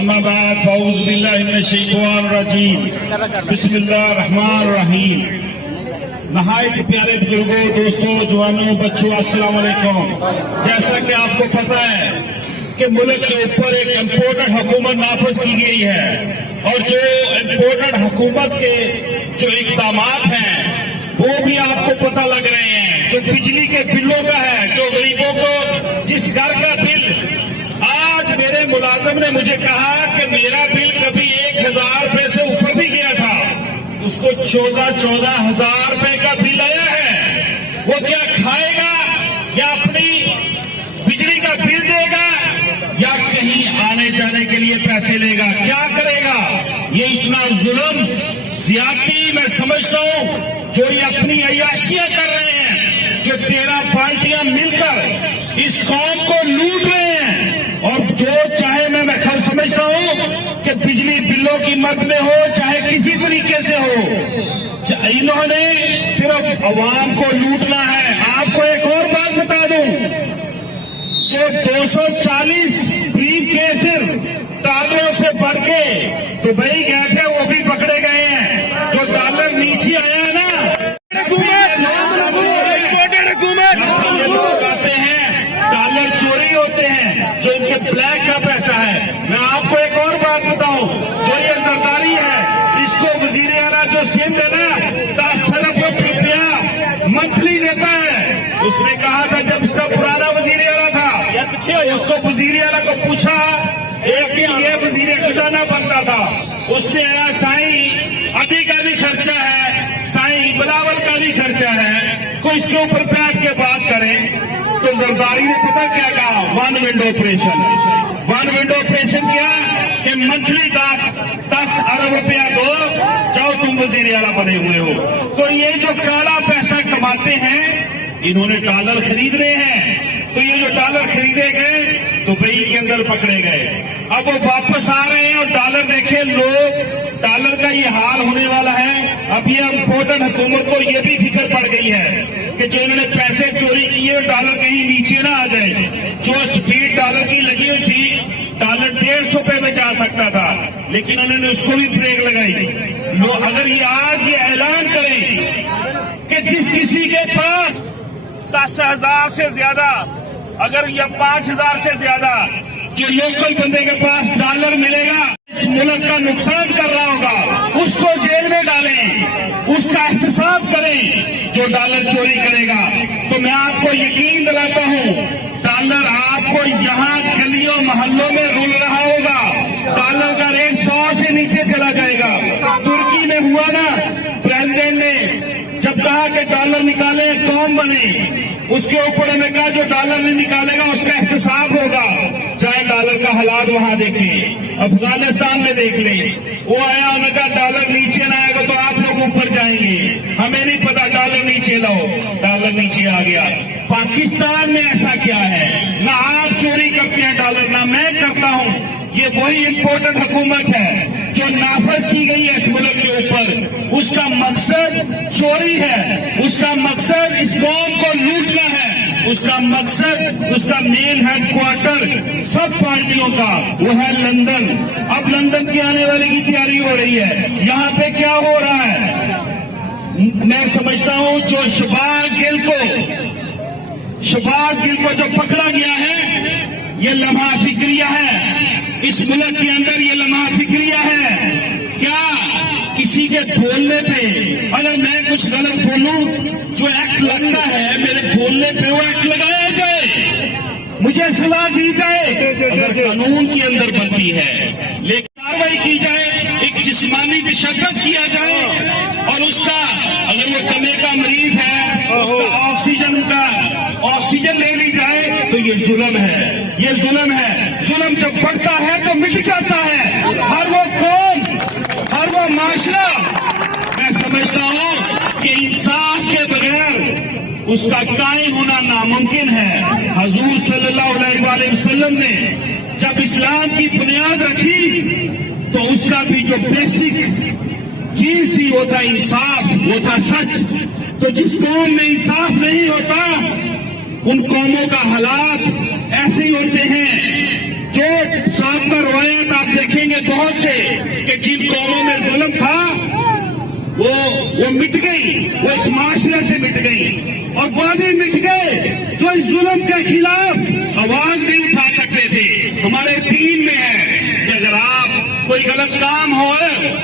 اما بعد فاعوذ باللہ من الشیطان الرجیم بسم اللہ الرحمن الرحیم۔ نہایت پیارے بزرگوں، دوستوں، جوانوں، بچوں، السلام علیکم۔ جیسا کہ آپ کو پتا ہے کہ ملک کے اوپر ایک امپورٹنٹ حکومت نافذ کی گئی ہے، اور جو امپورٹنٹ حکومت کے جو اقدامات ہیں وہ بھی آپ کو پتہ لگ رہے ہیں۔ جو بجلی کے بلوں کا ہے، جو غریبوں کو جس گھر کا بل، آج میرے ملازم نے مجھے کہا کہ میرا بل کبھی 1000 روپے سے اوپر بھی گیا تھا، اس کو 14,000 روپے کا بل آیا ہے۔ وہ کیا کھائے گا یا اپنی بجلی کا بل دے گا یا کہیں آنے جانے کے لیے پیسے لے گا؟ کیا کرے گا؟ یہ اتنا ظلم، زیادتی میں سمجھتا ہوں جو یہ اپنی عیاشیاں کر رہے ہیں، جو 13 پارٹیاں مل کر اس قوم کو لوٹ رہے ہیں، اور جو چاہے میں خود سمجھتا ہوں کہ بجلی بلوں کی مد میں ہو چاہے کسی طریقے سے ہو، انہوں نے صرف عوام کو لوٹنا ہے۔ آپ کو ایک اور بات بتا دوں کہ 240 بریف کیسز ڈالروں سے بڑھ کے دبئی گئے تھے، وہ بھی پکڑے گئے ہیں۔ جو ڈالر نیچے آیا ہے نا، یہ لوگ آتے ہیں ڈالر چوری ہوتے ہیں، جو ان کے بلیک کا پیسہ ہے۔ میں آپ کو ایک اور بات بتاؤں، جو یہ زرداری ہے، اس کو وزیر اعلیٰ جو سندھ ہے نا، 10 ارب روپیہ منتھلی دیتا ہے۔ اس نے کہا تھا جب اس کا پرانا وزیر اعلیٰ تھا، اس کو وزیر اعلیٰ کو پوچھا، ایک دن یہ وزیر خزانہ بنتا تھا، اس نے کہا سائیں ابھی کا بھی خرچہ ہے، سائیں بلاول کا بھی خرچہ ہے، کوئی اس کے اوپر بیٹھ کے بات کریں۔ تو زرداری نے پتا کیا کہا؟ 1 ونڈو آپریشن۔ 1 ونڈو آپریشن کیا کہ منتھلی 10 ارب روپیہ دو، جاؤ تم وزیر اعلیٰ بنے ہوئے ہو۔ تو یہ جو کالا پیسہ کماتے ہیں، انہوں نے ڈالر خریدنے ہیں، تو یہ جو ڈالر خریدے گئے دبئی کے اندر پکڑے گئے، اب وہ واپس آ رہے ہیں، اور ڈالر دیکھیں لوگ، ڈالر کا یہ حال ہونے والا ہے۔ اب یہ امپورٹنٹ حکومت کو یہ بھی فکر پڑ گئی ہے کہ جو انہوں نے پیسے چوری کیے ڈالر کہیں نیچے نہ آ جائے۔ جو سپیڈ ڈالر کی لگی ہوئی تھی، ڈالر 150 روپے میں جا سکتا تھا، لیکن انہوں نے اس کو بھی بریک لگائی۔ لوگ اگر یہ آج یہ اعلان کریں کہ جس کسی کے پاس 10,000 سے زیادہ، اگر یہ 5,000 سے زیادہ جو لوکل بندے کے پاس ڈالر ملے گا، اس ملک کا نقصان کر رہا ہوگا، اس کو جیل میں ڈالیں، اس کا احتساب کریں جو ڈالر چوری کرے گا۔ تو میں آپ کو یقین دلاتا ہوں، ڈالر آپ کو یہاں گلیوں محلوں میں رول رہا ہوگا، ڈالر کا ریٹ 100 سے نیچے چلا جائے گا۔ ترکی میں ہوا نا، پریزیڈنٹ نے جب کہا کہ ڈالر نکالے قوم بنے، اس کے اوپر انہوں نے کہا جو ڈالر نہیں نکالے گا اس کا احتساب ہوگا۔ چاہے ڈالر کا حالات وہاں دیکھیں، افغانستان میں دیکھ لیں، وہ آیا، انہوں نے کہا ڈالر نیچے نہ آئے گا تو آپ لوگ اوپر جائیں گے، ہمیں نہیں پتا، ڈالر نیچے لاؤ، ڈالر نیچے آ گیا۔ پاکستان میں ایسا کیا ہے؟ نہ آپ چوری کرتے ہیں ڈالر، نہ میں کرتا ہوں۔ یہ وہی امپورٹنٹ حکومت ہے جو نافذ کی گئی ہے اس ملک کے اوپر، اس کا مقصد چوری ہے، اس کا مقصد اس قوم کو لوٹنا ہے، اس کا مقصد، اس کا مین ہیڈ کوارٹر سب پارٹیوں کا وہ ہے لندن۔ اب لندن کی آنے والے کی تیاری ہو رہی ہے۔ یہاں پہ کیا ہو رہا ہے؟ میں سمجھتا ہوں جو شہباز گل کو جو پکڑا گیا ہے، یہ لمحہ فکریہ ہے، اس ملک کے اندر یہ لمحہ فکریہ ہے۔ کیا کسی کے بولنے پہ اگر میں کچھ غلط بولوں، جو ایکٹ لگتا ہے میرے بولنے پہ وہ ایکٹ لگایا جائے، مجھے سزا دی جائے، اگر قانون کے اندر بنتی ہے، لیکن کارروائی کی جائے، ایک جسمانی تشدد کیا جائے، اور اس کا اگر وہ دمے کا مریض ہے اس کا آکسیجن لے لی جائے، تو یہ ظلم ہے، یہ ظلم ہے۔ ظلم جب بڑھتا ہے تو مٹ جاتا ہے ہر وہ قوم، ہر وہ معاشرہ۔ میں سمجھتا ہوں کہ انصاف کے بغیر اس کا قائم ہونا ناممکن ہے۔ حضور صلی اللہ علیہ وآلہ وسلم نے جب اسلام کی بنیاد رکھی تو اس کا بھی جو بیسک چیز تھی وہ تھا انصاف، وہ تھا سچ۔ تو جس قوم میں انصاف نہیں ہوتا، ان قوموں کا حالات ایسے ہی ہوتے ہیں۔ جو سابقہ روایت آپ دیکھیں जिन कौमों में जुल्म था वो मिट गई, वो इस माशरे से मिट गई, और वो भी मिट गए जो इस जुल्म के खिलाफ आवाज नहीं उठा सकते थे। हमारे दीन में है कि अगर आप कोई गलत काम हो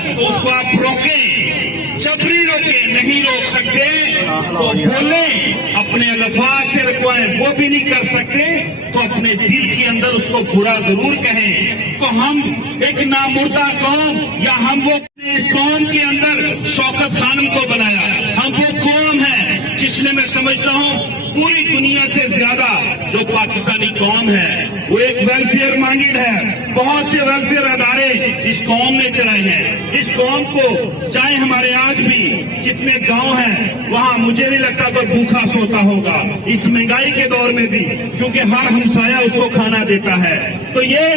तो उसको आप रोकें, जबरी रोकें, नहीं रोक सकते तो बोले, अपने अल्फाज से रुकवाएं, वो भी नहीं कर सकते तो अपने दिल के अंदर उसको बुरा जरूर कहें। तो हम एक नामुर्दा कौम, या हम वो इस कौम के अंदर शौकत खानम को बनाया, हम वो कौम है जिसने, मैं समझता हूँ पूरी दुनिया से ज्यादा जो पाकिस्तानी कौम है वो एक वेलफेयर माइंडेड है। बहुत से वेलफेयर अदारे इस कौम ने चलाए हैं। इस कौम को चाहे हमारे आज भी जितने गांव हैं वहां मुझे नहीं लगता कोई भूखा सोता होगा इस महंगाई के दौर में भी, क्योंकि हर हमसाया उसको खाना देता है। तो ये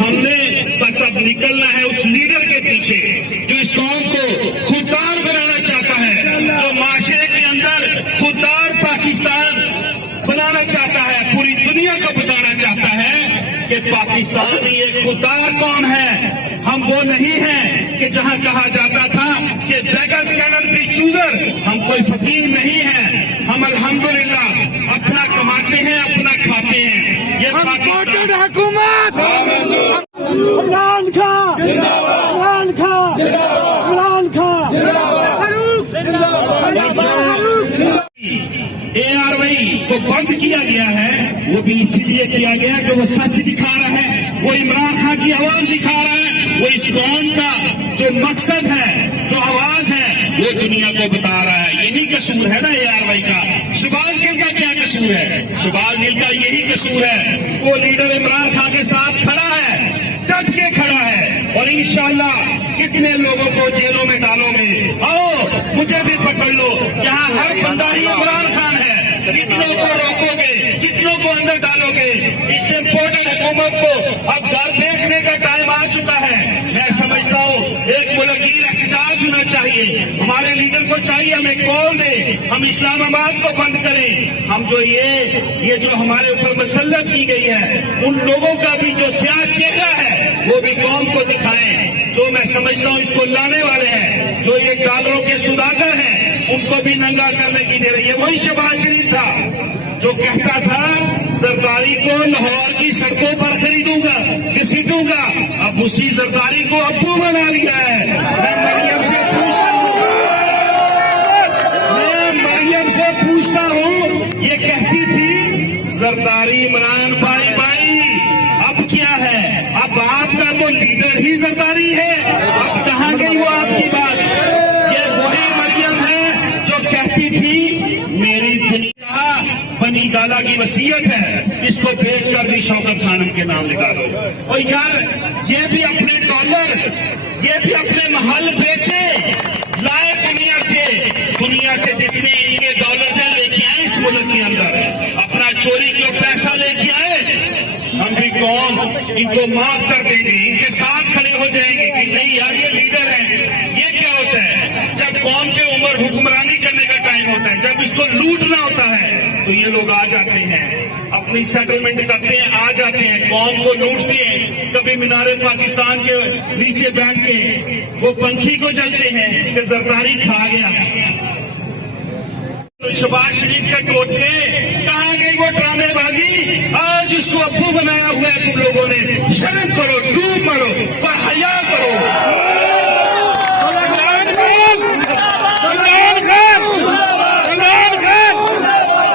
हमने बस अब निकलना है उस लीडर के पीछे जो इस कौम को खुददार बनाना चाहता है, जो माशरे के अंदर खुददार पाकिस्तान बनाना चाहता है, पूरी दुनिया को बताना चाहता है कि पाकिस्तान ही एक खुददार कौम है। हम वो नहीं हैं कि जहां कहा जाता था कि बेगस कैनल भी चूगर, हम कोई फकीर नहीं है। हम अल्हम्दुलिल्लाह अपना कमाते हैं, अपना खाते हैं। ये पाकिस्तान हुकूमत इमरान खान, इमरान खान, इमरान खान, ARY को बंद किया गया है, वो भी इसीलिए किया गया कि वो सच दिखा रहा है, वो इमरान खान की आवाज दिखा रहा है, वो इस कौम का जो मकसद है, जो आवाज है, वो दुनिया को बता रहा है। यही कसूर है ना ARY का। शहबाज गिल का क्या कसूर है? शहबाज गिल का यही कसूर है, वो लीडर इमरान खान के साथ खड़ा है, डट के खड़ा है, और इंशाअल्लाह कितने लोगों को जेलों में डालोगे? आओ मुझे भी पकड़ लो, यहाँ हर बंदा ही इमरान खान है। कितनों को रोकोगे, कितनों को अंदर डालोगे? इससे इम्पोर्टेंट हुकूमत को अब घर बेचने का टाइम आ चुका है। मैं समझता हूँ एक मुल्कीर एहतजाज होना चाहिए। हमारे लीडर को चाहिए हम एक कॉल दे, हम इस्लामाबाद को बंद करें। हम जो ये जो हमारे ऊपर मसल्लत की गई है, उन लोगों का भी जो स्याह चेहरा है वो भी कौम को दिखाएं। जो मैं समझता हूँ इसको लाने वाले हैं, जो ये डॉलरों के सुदागर हैं, उनको भी नंगा करने की दे रही है। वही शहबाज शरीफ था जो कहता था जरदारी को लाहौर की सड़कों पर खरीदूंगा, घसीटूंगा। अब उसी जरदारी को अब्बू बना लिया है। मैं मरियम से पूछता हूँ, ये कहती थी जरदारी इमरान भाई भाई, अब क्या है? अब आपका तो लीडर ही जरदारी है। अब कहाँ गई वो आपकी बात? ये वही मरियम है जो कहती थी मेरी दुनिया बनी गाला की वसीयत है, इसको बेचकर भी शौकत खानम के नाम लिखा दो। और यार ये भी अपने डॉलर, ये भी अपने महल बेचे, लाए दुनिया से जितने इनके डॉलर हैं लेके आए इस मुल्क के अंदर, अपना चोरी के पैसा लेके आए। हम भी कौम इनको माफ कर देंगे, इनके साथ खड़े हो जाएंगे कि नहीं यार ये लीडर है। ये क्या होता है? जब कौम के उम्र हुक्मरानी करने का टाइम होता है, जब इसको लूटना होता है, तो ये लोग आ जाते हैं, अपनी सेटलमेंट करते हैं, आ जाते हैं, कौम को लूटते हैं। कभी मीनारे पाकिस्तान के नीचे बैठ के वो पंखी को जलते हैं कि जरदारी खा गया। शहबाज शरीफ के टोटके कहाँ गई वो ड्रामेबाजी? आज उसको अब्बू बनाया हुआ है तुम लोगों ने। शर्म करो, डूब मरो, पर हया करो।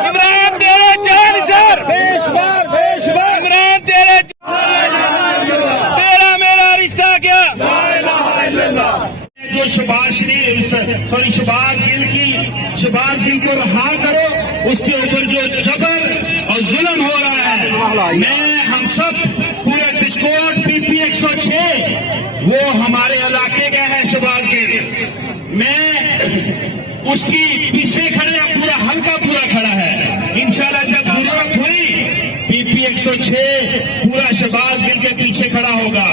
इमरान तेरे जान सर, इमरान तेरा मेरा रिश्ता क्या? जो शहबाज गिल को रहा करो, उसके ऊपर जो जबर और जुल्म हो रहा है। मैं हम सब पूरे बिस्कोट PP 106 वो हमारे इलाके का है शहबाज गिल। मैं उसकी पीछे खड़े, पूरा हल्का पूरा खड़ा है। इंशाल्लाह जब जरूरत हुई PP 106 पूरा शहबाज गिल के पीछे खड़ा होगा।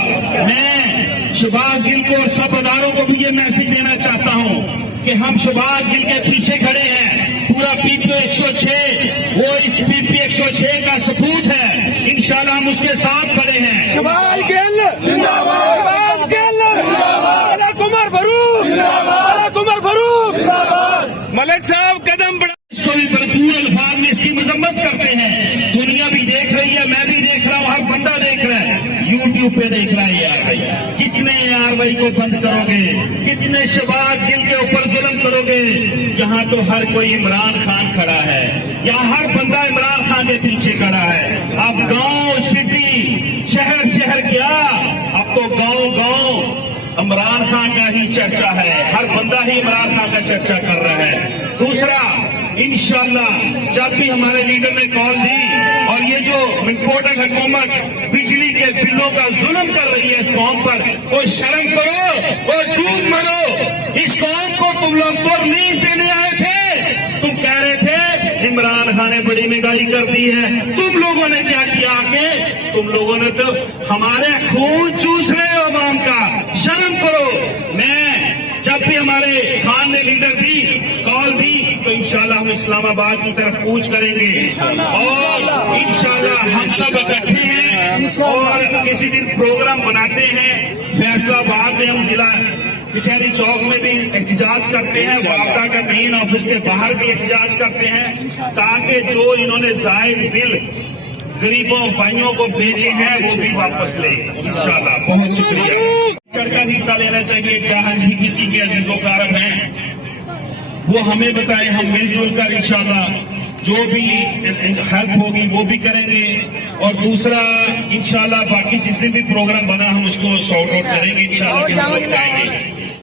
मैं शहबाज गिल को और सब अदारों को भी ये मैसेज देना चाहता हूँ कि हम शहबाज गिल के पीछे खड़े हैं। पूरा PP 106 वो इस PP 106 का सबूत है। इंशाल्लाह हम उसके साथ खड़े हैं। शहबाज गिल जिंदाबाद, शहबाज गिल जिंदाबाद। पे देख रहा है यार भाई, कितने यार भाई को बंद करोगे, कितने शहबाज गिल के ऊपर जुल्म करोगे। यहाँ तो हर कोई इमरान खान खड़ा है, यहाँ हर बंदा इमरान खान के पीछे खड़ा है। अब गांव सिटी शहर शहर क्या, अब तो गांव गांव इमरान खान का ही चर्चा है, हर बंदा ही इमरान खान का चर्चा कर रहा है। दूसरा, इंशाल्लाह जब भी हमारे लीडर ने कॉल दी और ये जो रिपोर्टर हुकूमत बिजली के बिलों का जुल्म कर रही है इस कौम पर, वो शर्म करो और डूब मरो। इस कौम को तुम लोग तो नींद देने आए थे, तुम कह रहे थे इमरान खान ने बड़ी महंगाई कर दी है, तुम लोगों ने क्या किया आगे, तुम लोगों ने तो हमारे खून चूस रहे हो आवाम का, शर्म करो। मैं जब भी हमारे खान ने लीडर दी कॉल दी तो इंशाल्लाह हम इस्लामाबाद की तरफ कूच करेंगे और इंशाल्लाह हम सब इकट्ठे हैं और किसी दिन प्रोग्राम बनाते हैं। फैसलाबाद में हम जिला कचहरी चौक में भी एहतजाज करते हैं, वापडा का मेन ऑफिस के बाहर भी एहतजाज करते हैं, ताकि जो इन्होंने जायद बिल गरीबों भाइयों को भेजे हैं वो भी वापस ले इंशाल्लाह। बहुत शुक्रिया। चढ़कर हिस्सा लेना चाहिए, जहाँ भी किसी के अजीजों कारक हैं वो हमें बताएं, हम मिलजुल कर इंशाल्लाह जो भी हेल्प होगी वो भी करेंगे। और दूसरा इंशाल्लाह बाकी जिस दिन भी प्रोग्राम बना हम उसको सॉर्ट आउट करेंगे इंशाल्लाह, कि हम बताएंगे।